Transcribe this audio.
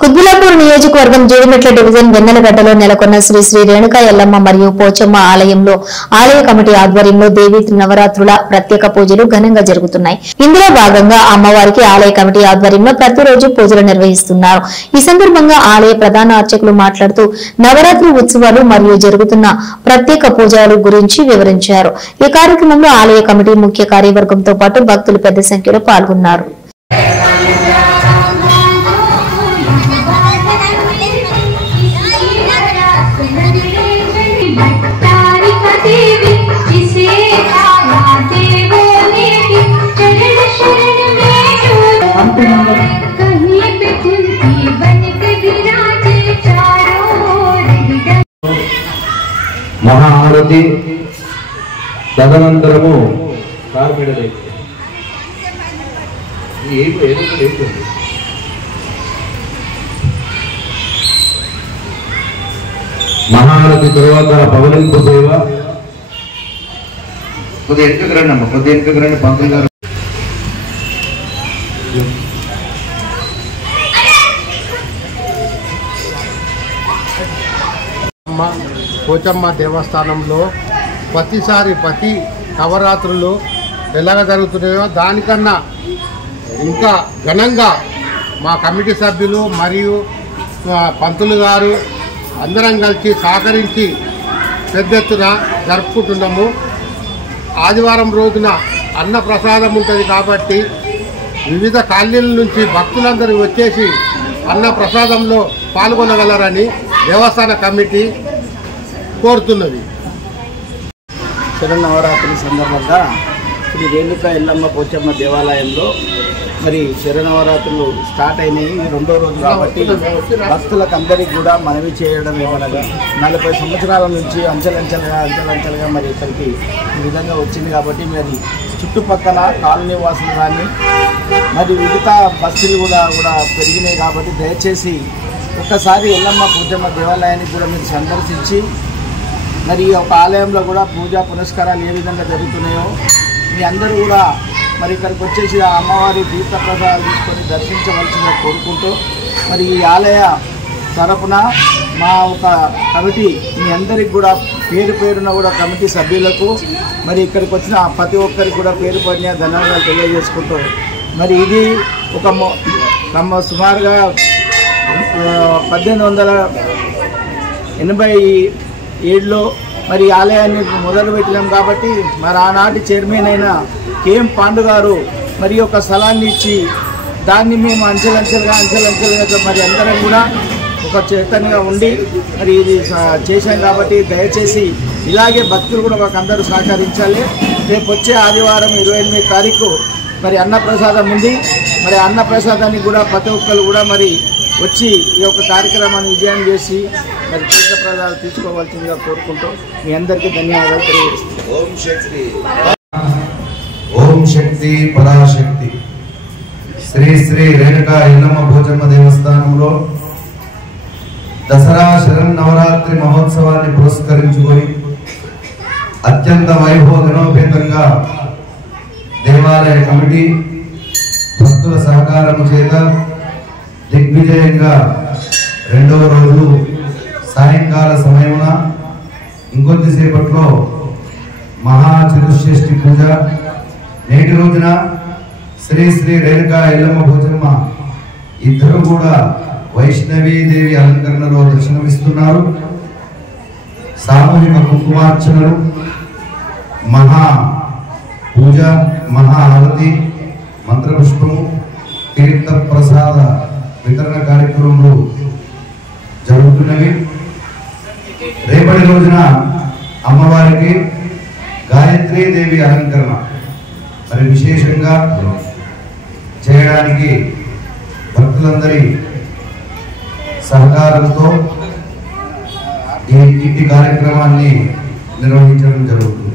కుత్బుల్లాపూర్ నియోజకవర్గం జీడిమెట్ల డివిజన్ వెన్నెలగడ్డలో నెలకొన్న శ్రీ శ్రీ రేణుకా ఎల్లమ్మ మరియు పోచమ్మ ఆలయంలో ఆలయ కమిటీ ఆధ్వర్యంలో దేవీ నవరాత్రుల ప్రత్యేక పూజలు ఘనంగా జరుగుతున్నాయి. ఇందులో భాగంగా అమ్మవారికి ఆలయ కమిటీ ఆధ్వర్యంలో ప్రతిరోజు పూజలు నిర్వహిస్తున్నారు. ఈ సందర్భంగా ఆలయ ప్రధాన అర్చకులు మాట్లాడుతూ నవరాత్రి ఉత్సవాలు మరియు జరుగుతున్న ప్రత్యేక పూజలు గురించి వివరించారు. ఈ కార్యక్రమంలో ఆలయ కమిటీ ముఖ్య కార్యవర్గంతో పాటు భక్తులు పెద్ద సంఖ్యలో పాల్గొన్నారు. महाआरती तदनंतरमु महाआरती तर्वात पवलिंपु सेव కొద్ది వెనకకు రండి అమ్మ, కొద్ది వెనకకు రండి పంతులు గారు. పోచమ్మ దేవస్థానంలో ప్రతిసారి ప్రతి నవరాత్రులు ఎలాగ జరుగుతున్నాయో దానికన్నా ఇంకా ఘనంగా మా కమిటీ సభ్యులు మరియు పంతులు గారు అందరం కలిసి సహకరించి పెద్ద ఎత్తున జరుపుకుంటున్నాము. ఆదివారం రోజున అన్న ప్రసాదం ఉంటుంది కాబట్టి వివిధ కాలనీల నుంచి భక్తులందరూ వచ్చేసి అన్న ప్రసాదంలో పాల్గొనగలరని దేవస్థాన కమిటీ కోరుతున్నది. శరన్నవరాత్రి సందర్భంగా శ్రీ రేణుకా ఎల్లమ్మ పోచమ్మ దేవాలయంలో మరి శరన్నవరాత్రులు స్టార్ట్ అయినాయి. రెండో రోజు కాబట్టి భక్తులకు అందరికీ కూడా మనవి చేయడం ఏమనగా 40 సంవత్సరాల నుంచి అంచెలంచెలుగా మరి ఇక్కడికి ఈ విధంగా వచ్చింది కాబట్టి మరి చుట్టుపక్కల కాలనీ వాసులు కానీ మరి మిగతా బస్సులు కూడా పెరిగినాయి కాబట్టి దయచేసి ఒక్కసారి ఎల్లమ్మ పోచమ్మ దేవాలయానికి కూడా మీరు సందర్శించి మరి ఒక ఆలయంలో కూడా పూజా పునస్కారాలు ఏ విధంగా జరుగుతున్నాయో మీ అందరూ కూడా మరి ఇక్కడికి వచ్చేసి ఆ అమ్మవారి తీర్థప్రసాదాలు తీసుకొని దర్శించవలసిందిగా కోరుకుంటూ మరి ఈ ఆలయ తరపున మా ఒక కమిటీ మీ అందరికి కూడా పేరున కూడా కమిటీ సభ్యులకు మరి ఇక్కడికి వచ్చిన ప్రతి ఒక్కరికి కూడా పేరు పడిన ధన్యవాదాలు తెలియజేసుకుంటూ మరి ఇది ఒక సుమారుగా 1887లో మరి ఆలయాన్ని మొదలుపెట్టినాం కాబట్టి మరి ఆనాటి చైర్మన్ అయిన కేఎం పాండు గారు మరి ఒక స్థలాన్ని ఇచ్చి దాన్ని మేము అంచెలంచెలుగా మరి అందరం కూడా ఒక చైతన్యంగా ఉండి మరి ఇది చేశాం కాబట్టి దయచేసి ఇలాగే భక్తులు కూడా మాకు అందరూ సహకరించాలి. రేపు వచ్చే ఆదివారం 28 తారీఖు మరి అన్నప్రసాదం ఉంది. మరి అన్నప్రసాదానికి కూడా ప్రతి ఒక్కరు కూడా మరి వచ్చి ఈ యొక్క కార్యక్రమాన్ని విజయం చేసి మరి తీర్థప్రసాదాలు తీసుకోవాల్సిందిగా కోరుకుంటూ మీ అందరికీ ధన్యవాదాలు తెలియజేస్తున్నాను. ఓం శక్తి పరాశక్తి శ్రీ శ్రీ రేణుకా ఎల్లమ్మ పోచమ్మ దేవస్థానంలో దసరా శరన్నవరాత్రి మహోత్సవాన్ని పురస్కరించుకొని అత్యంత వైభవోపేతంగా దేవాలయ కమిటీ భక్తుల సహకారం చేత దిగ్విజయంగా రెండవ రోజు సాయంకాల సమయమున ఇంకొద్దిసేపట్లో మహా చతుష్షష్ఠి పూజ, నేటి రోజున శ్రీ శ్రీ రేణుకా ఎల్లమ్మ పోచమ్మ ఇద్దరు కూడా వైష్ణవీదేవి అలంకరణలో దర్శనమిస్తున్నారు. సామూహిక కుంకుమార్చనలు, మహా పూజ, మహా ఆరతి, మంత్రపుష్పము, తీర్థ ప్రసాద వితరణ కార్యక్రమాలు జరుగుతున్నవి. రేపటి రోజున అమ్మవారికి గాయత్రీదేవి అలంకరణ మరి విశేషంగా చేయడానికి భక్తులందరి సహకారంతో ఈ కార్యక్రమాన్ని నిర్వహించడం జరుగుతుంది.